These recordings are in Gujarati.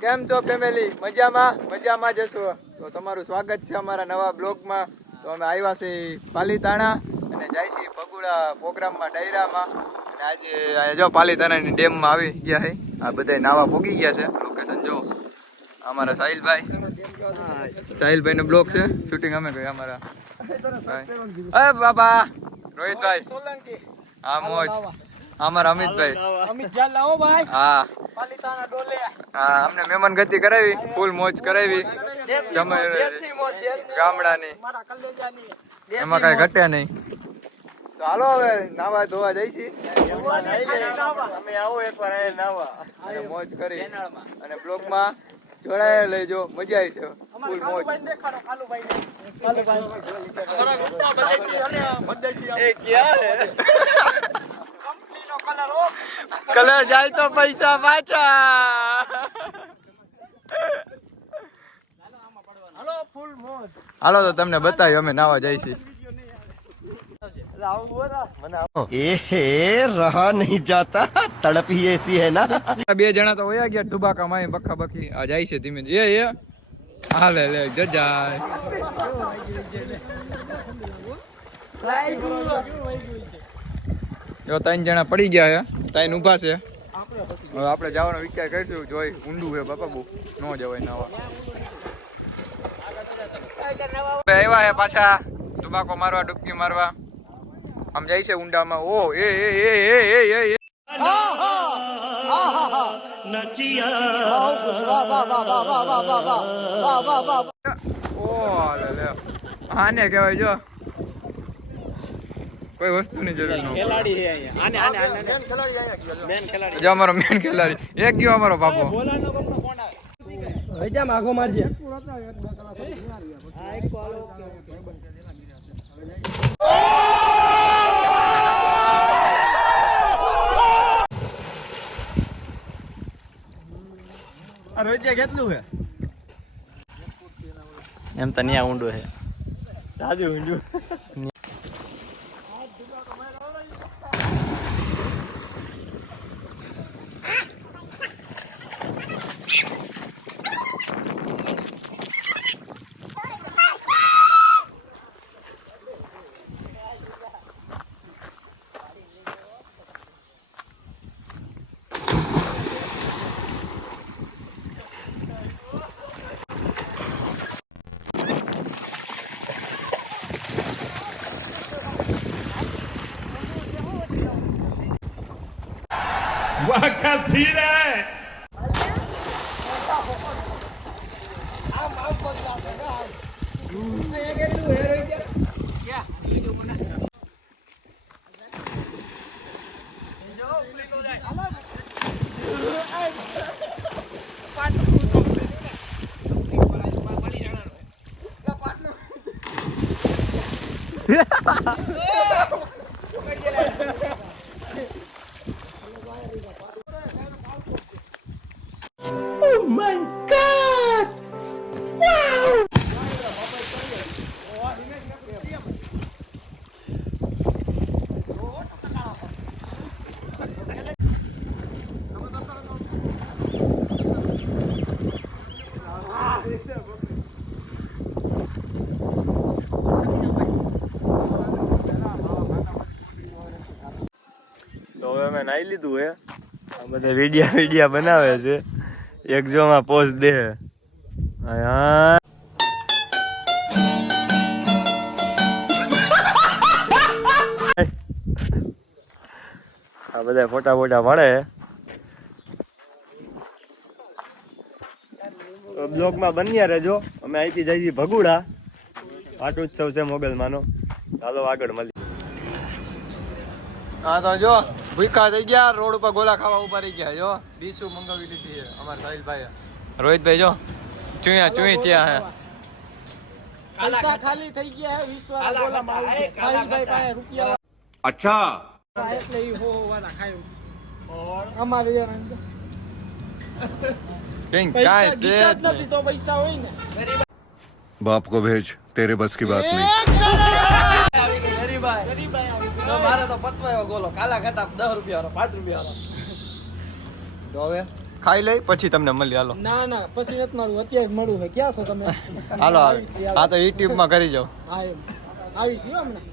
કેમ છો ફેમિલી? મજામાં જશો તો તમારું સ્વાગત છે અમારા નવા બ્લોગમાં. તો અમે આવ્યા છીએ પાલીતાણા અને જાય છીએ ભગુડા પ્રોગ્રામમાં ડાયરામાં. અને આજે જો પાલીતાણાની ડેમમાં આવી ગયા છે. આ બધા નાવા પોગી ગયા છે. લોકેશન જો અમારા સાહિલભાઈ નો બ્લોગ છે. શૂટિંગ અમે કર્યું અમારા બાબા રોહિતભાઈ સોલંકી. હા મોજ અમારા અમિતભાઈ. હા હા અમને મહેમાન ગતિ કરાવી, ફૂલ મોજ કરાવી ગામડાની, એમાં કઈ ઘટે નહીં. તો હાલો હવે નાવા ધોવા જઈશી, મોજ કરી અને બ્લોગમાં જોડાયા લેજો, મજા આવી છે ફૂલ મોજ. કલર જાય તો પૈસા પાછા. હાલો તો તમને બતાવ્યું અમે નાવા જાય છે. रहा नहीं जाता, तड़प ही ऐसी है ना. બે જણા તો વયા ગયા ટુબાકા માં બખા બખી. આ જાય છે ધીમે ધીમે. હાલે લે જજાય. જો 3 જણા પડી ગયા છે, 3 ઊભા છે. હવે આપણે જવાનો વિચાર કરીશું. જોઈ ઊંડું છે બાપા, બહુ ન જવાય નાવા. આવ્યા છે પાછા ટુબાકો મારવા, ડૂબકી મારવા. આમ જાય છે ઊંડામાં. ઓ એ આને કહેવાય જો કોઈ વસ્તુની જરૂર ન ખેલાડી. જો અમારો મેન ખેલાડી એક ગયો અમારો બાપો. આગો મારજે. કેટલું હે એમ તો ન્યા ઊંડું છે, તાજુ ઊંડું. वाह क्या सीन है. Oh my God! Wow! તો હવે અમે નાઈ લીધું હે. આ બધા વિડિયા બનાવે છે. એક જો માં પોઝ દે. આ બધા ફોટા પાડે. બ્લોગમાં બન્યા રહેજો. અમે અહીંથી જઈએ ભગુડા. પાટોત્સવ છે મોગલમાંનો. ચાલો આગળ મળીએ. હા તો જો ભૂખા થઈ ગયા, રોડ ઉપર ગોલા ખાવા ઉભા રહી ગયા. જો ડીશું મંગાવી લીધી છે અમારા સાહિલભાઈ. રોહિતભાઈ જો ચુઈ ત્યાં હે. પૈસા ખાલી થઈ ગયા હે 20 વાળા ગોલા માં. સાહિલભાઈ પાસે રૂપિયા अच्छा એટલે ઈ હો વાળા ખાયું. અમારે યાર કઈ પૈસા કાય છે ગીતા જ નથી તો પૈસા હોય ને. बाप को भेज, तेरे बस की बात नहीं. ગરીબાઈ મારે તો પતવાયો ગોલો કાલા ઘટા 10 રૂપિયા વાળો 5 રૂપિયા વાળો. તો હવે ખાઈ લઈ પછી તમને મળી. હાલો ના ના પછી નથી મારું, અત્યારે મળું છે. ક્યાં છો તમે? હાલો આ તો યુટ્યુબમાં કરી જાઓ. હા એમ આવી છીએ હમણાં.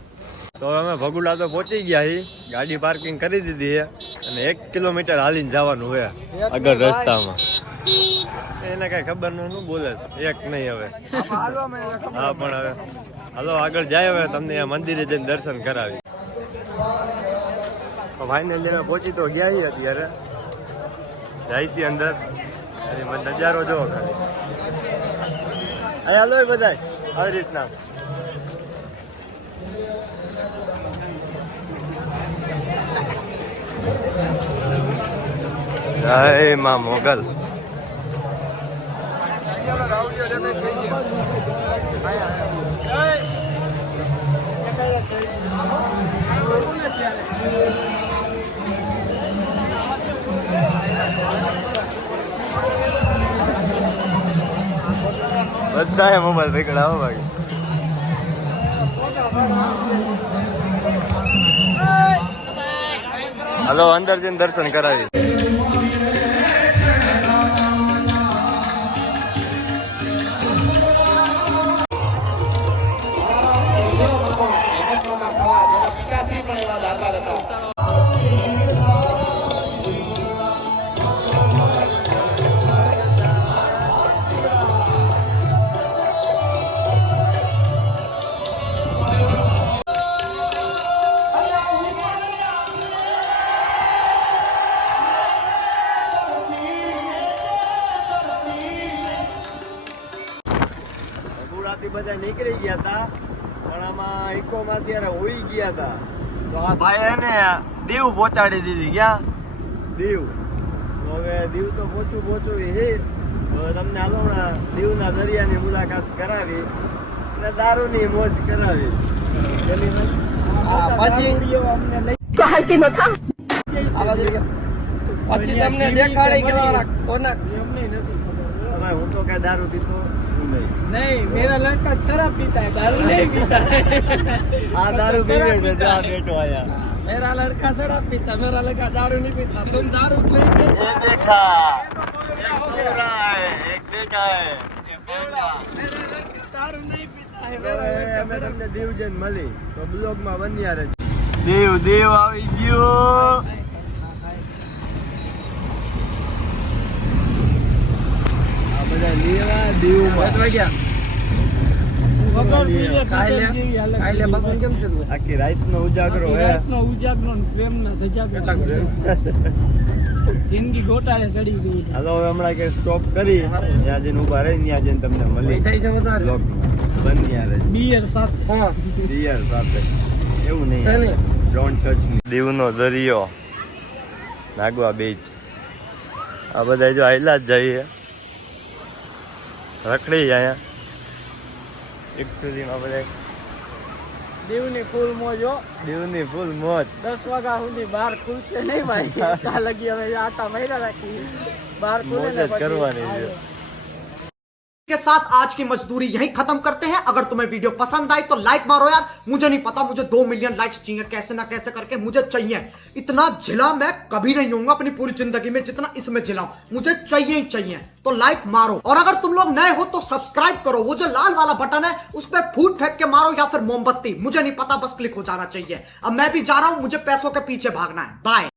તો અમે ભગુડા તો પહોંચી ગયા છીએ, ગાડી પાર્કિંગ કરી દીધી છે અને 1 કિલોમીટર હાલીને જવાનું હોય આગળ રસ્તામાં. એને કઈ ખબર ન બોલે છે એક નહીં હવે. હા પણ હવે હાલો આગળ જાય, હવે તમને આ મંદિરે જઈને દર્શન કરાવી. ફાઇનલી અમે પહોંચી તો ગયા છીએ, અત્યારે જાય છીએ અંદર. નજારો જોવો ખાલી. અહીંયા હાલો બધા આવી રીતના. જય માં મોગલ. બધા મોબાઈલ પકડાવો ભાઈ. હાલો અંદર જઈને દર્શન કરાવી. બધા નીકળી ગયા હતા, પણ આમાં ઇકોમાં અત્યારે હોઈ ગયા હતા. તો આ ભાઈ એને દીવ પહોંચાડી દીધી. ક્યાં? દીવ. તો હવે દીવ તો પહોંચવું હે. હવે તમને હાલોણા દીવના દરિયાની મુલાકાત કરાવી અને દારૂની મોજ કરાવી. પછી તમને દેખાડી કે કોના હું તો કઈ દારૂ પીતો नहीं, मेरा लड़का शराब पीता है, दारू नहीं पीता है. આ દારૂ પીવે છે જો આ બેઠો આયા. मेरा लड़का शराब पीता, मेरा लड़का दारू नहीं पीता. तुम दारू नहीं पीते. ये देखा एक सो रहा है एक बेटा है ये बेटा. मेरा लड़का दारू नहीं पीता है. અમે તમને દીવ જઈને મળી તો બ્લોગમાં બન્યા રહેજો. દીવ આવી ગયો. આ બધા લેવા દીવમાં આખી રાતનો ઉજાગરો હે. જિંદગી ગોટાળે ચડી ગઈ. હાલો હવે હમણાં કે સ્ટોપ કરી ત્યાં જઈને ઉભા રહી ત્યાં જઈને તમને મળી બન્યા રહેજો. બિયર સાથે બિયર સાથે એવું નહીં. Don't touch me. દીવનો દરિયો, નાગવા બીચ, આ બધા જો આયલા જ જઈએ રખડી અહીંયા. એકચ્યુઅલીમાં બધા દીવની ફૂલ મોજ હો. દીવની ફૂલ મોજ. 10 વાગ્યા સુધી બહાર ખુલશે નહીં ભાઈ. ત્યાં લગી અમે આટા મહિના રાખી બહાર ખુલે મોજ જ કરવાની છે. के साथ आज की मजदूरी यहीं खत्म करते हैं. अगर तुम्हें वीडियो पसंद आई तो लाइक मारो यार. मुझे नहीं पता, मुझे 2 मिलियन लाइक्स चाहिए कैसे ना कैसे करके, मुझे चाहिए. इतना झिला मैं कभी नहीं होऊंगा अपनी पूरी जिंदगी में जितना इसमें झिला हूं. मुझे चाहिए ही चाहिए. तो लाइक मारो और अगर तुम लोग नए हो तो सब्सक्राइब करो. वो जो लाल वाला बटन है उस पर फूट फेंक के मारो या फिर मोमबत्ती, मुझे नहीं पता, बस क्लिक हो जाना चाहिए. अब मैं भी जा रहा हूं, मुझे पैसों के पीछे भागना है. बाय.